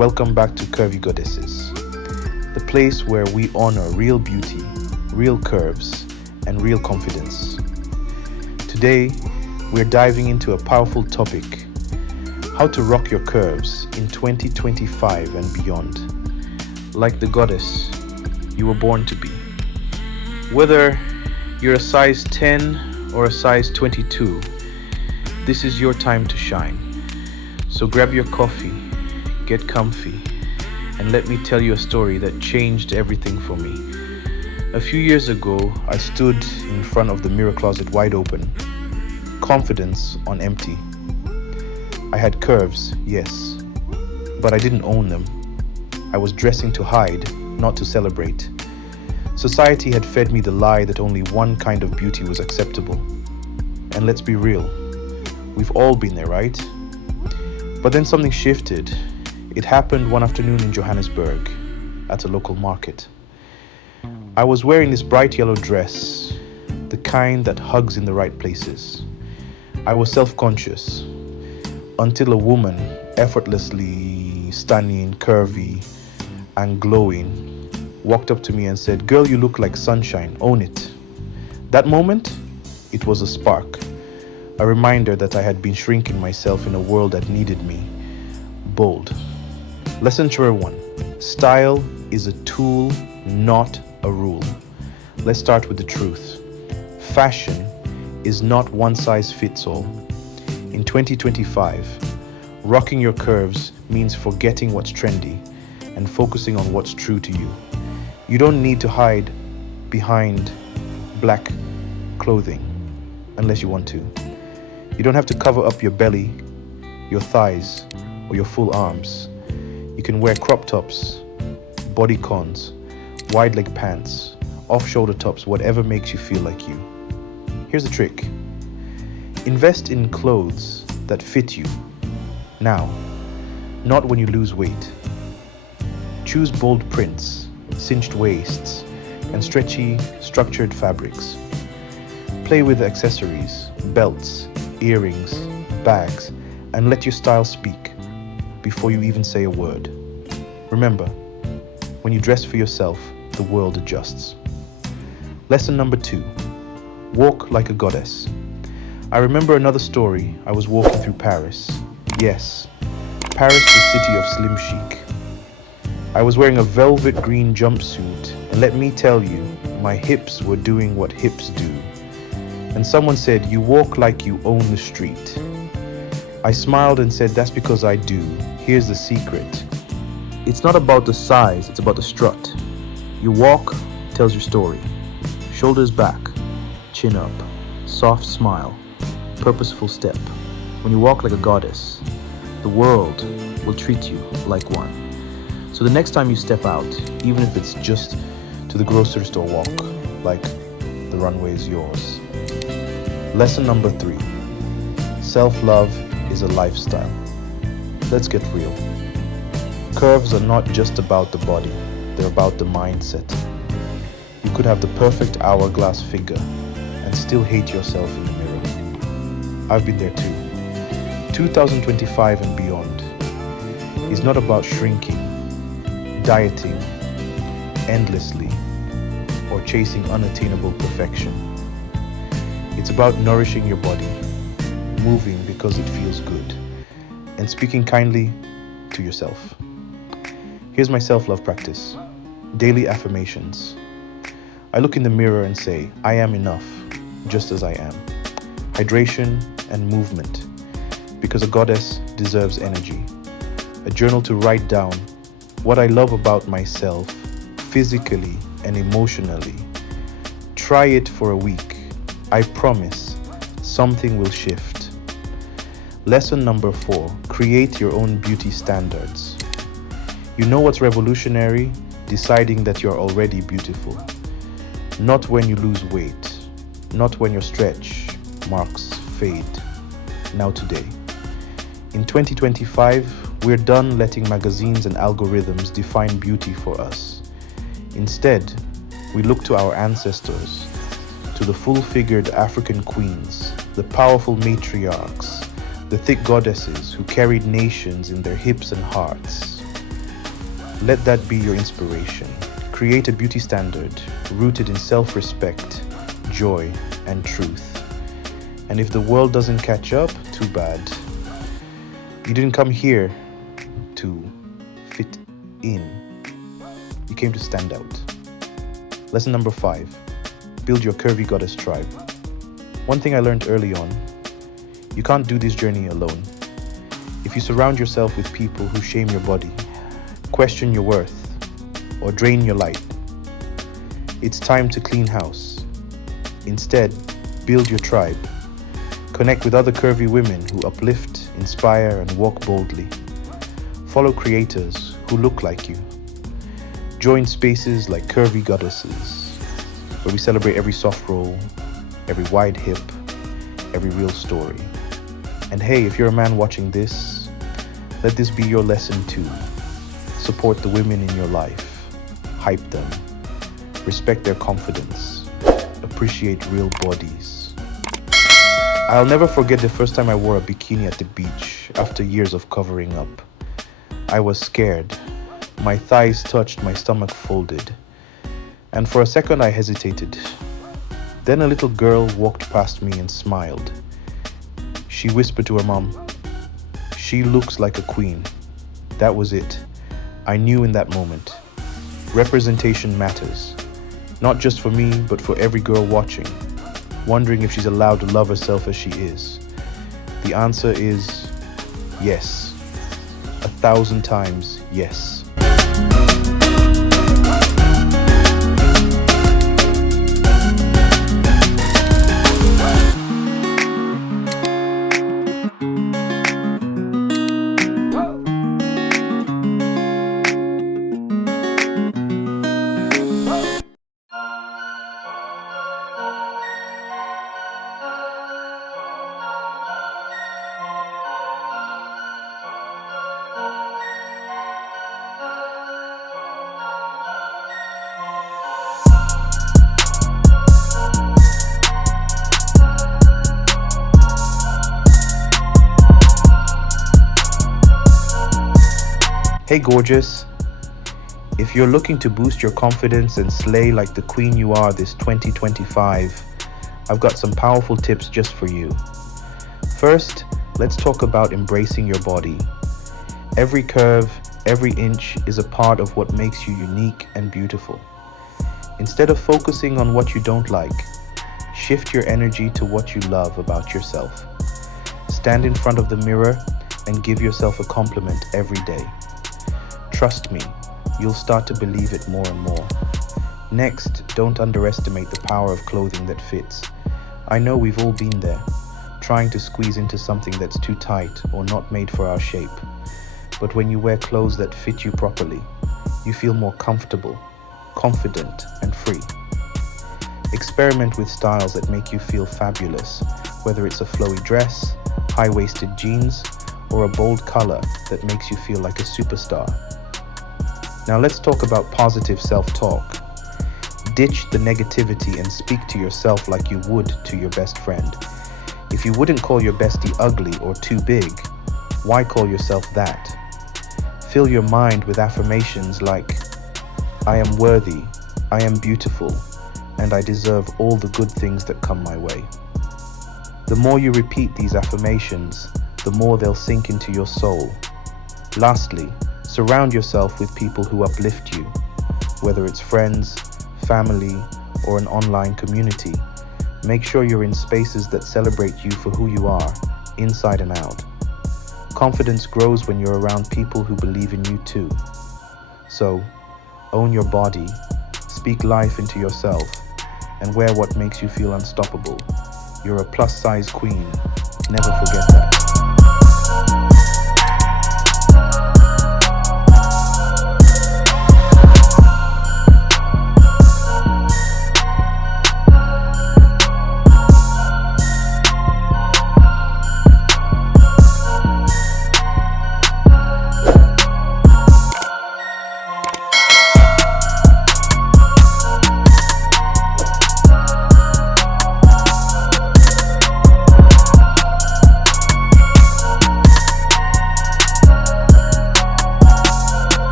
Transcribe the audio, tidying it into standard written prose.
Welcome back to Curvy Goddesses, the place where we honor real beauty, real curves, and real confidence. Today, we're diving into a powerful topic: how to rock your curves in 2025 and beyond, like the goddess you were born to be. Whether you're a size 10 or a size 22, this is your time to shine. So grab your coffee, get comfy, and let me tell you a story that changed everything for me. A few years ago, I stood in front of the mirror closet wide open, confidence on empty. I had curves, yes, but I didn't own them. I was dressing to hide, not to celebrate. Society had fed me the lie that only one kind of beauty was acceptable. And let's be real, we've all been there, right? But then something shifted. It happened one afternoon in Johannesburg at a local market. I was wearing this bright yellow dress, the kind that hugs in the right places. I was self-conscious until a woman, effortlessly stunning, curvy, and glowing, walked up to me and said, "Girl, you look like sunshine, own it." That moment, it was a spark, a reminder that I had been shrinking myself in a world that needed me. Bold. Lesson number 1. Style is a tool, not a rule. Let's start with the truth. Fashion is not one size fits all. In 2025, rocking your curves means forgetting what's trendy and focusing on what's true to you. You don't need to hide behind black clothing unless you want to. You don't have to cover up your belly, your thighs, or your full arms. You can wear crop tops, bodycons, wide leg pants, off-shoulder tops, whatever makes you feel like you. Here's the trick. Invest in clothes that fit you now, not when you lose weight. Choose bold prints, cinched waists, and stretchy, structured fabrics. Play with accessories, belts, earrings, bags, and let your style speak before you even say a word. Remember, when you dress for yourself, the world adjusts. Lesson number 2. Walk like a goddess. I remember another story. I was walking through Paris. Yes, Paris, the city of slim chic. I was wearing a velvet green jumpsuit, and let me tell you, my hips were doing what hips do. And someone said, "You walk like you own the street." I smiled and said, "That's because I do. Here's the secret. It's not about the size, it's about the strut. Your walk tells your story. Shoulders back, chin up, soft smile, purposeful step. When you walk like a goddess, the world will treat you like one. So the next time you step out, even if it's just to the grocery store walk, like the runway is yours. Lesson number 3. Self-love is a lifestyle. Let's get real. Curves are not just about the body, they're about the mindset. You could have the perfect hourglass figure and still hate yourself in the mirror. I've been there too. 2025 and beyond is not about shrinking, dieting endlessly, or chasing unattainable perfection. It's about nourishing your body, moving because it feels good, and speaking kindly to yourself. Here's my self-love practice. Daily affirmations. I look in the mirror and say, I am enough, just as I am. Hydration and movement, because a goddess deserves energy. A journal to write down what I love about myself, physically and emotionally. Try it for a week. I promise something will shift. Lesson number 4. Create your own beauty standards. You know what's revolutionary? Deciding that you're already beautiful. Not when you lose weight. Not when your stretch marks fade. Now today. In 2025, we're done letting magazines and algorithms define beauty for us. Instead, we look to our ancestors, to the full-figured African queens, the powerful matriarchs, the thick goddesses who carried nations in their hips and hearts. Let that be your inspiration. Create a beauty standard rooted in self-respect, joy, and truth. And if the world doesn't catch up, too bad. You didn't come here to fit in. You came to stand out. Lesson number 5. Build your Curvy Goddess tribe. One thing I learned early on, you can't do this journey alone. If you surround yourself with people who shame your body, question your worth, or drain your light, it's time to clean house. Instead, build your tribe. Connect with other curvy women who uplift, inspire, and walk boldly. Follow creators who look like you. Join spaces like CurvyGoddesses, where we celebrate every soft roll, every wide hip, every real story. And hey, if you're a man watching this, let this be your lesson too. Support the women in your life. Hype them. Respect their confidence. Appreciate real bodies. I'll never forget the first time I wore a bikini at the beach after years of covering up. I was scared. My thighs touched, my stomach folded. And for a second I hesitated. Then a little girl walked past me and smiled. She whispered to her mom, "She looks like a queen." That was it. I knew in that moment. Representation matters. Not just for me, but for every girl watching, wondering if she's allowed to love herself as she is. The answer is yes. 1,000 times yes. Hey gorgeous, if you're looking to boost your confidence and slay like the queen you are this 2025, I've got some powerful tips just for you. First, let's talk about embracing your body. Every curve, every inch is a part of what makes you unique and beautiful. Instead of focusing on what you don't like, shift your energy to what you love about yourself. Stand in front of the mirror and give yourself a compliment every day. Trust me, you'll start to believe it more and more. Next, don't underestimate the power of clothing that fits. I know we've all been there, trying to squeeze into something that's too tight or not made for our shape. But when you wear clothes that fit you properly, you feel more comfortable, confident, and free. Experiment with styles that make you feel fabulous, whether it's a flowy dress, high-waisted jeans, or a bold color that makes you feel like a superstar. Now let's talk about positive self-talk. Ditch the negativity and speak to yourself like you would to your best friend. If you wouldn't call your bestie ugly or too big, why call yourself that? Fill your mind with affirmations like, "I am worthy, I am beautiful, and I deserve all the good things that come my way." The more you repeat these affirmations, the more they'll sink into your soul. Lastly, surround yourself with people who uplift you, whether it's friends, family, or an online community. Make sure you're in spaces that celebrate you for who you are, inside and out. Confidence grows when you're around people who believe in you too. So, own your body, speak life into yourself, and wear what makes you feel unstoppable. You're a plus-size queen. Never forget that.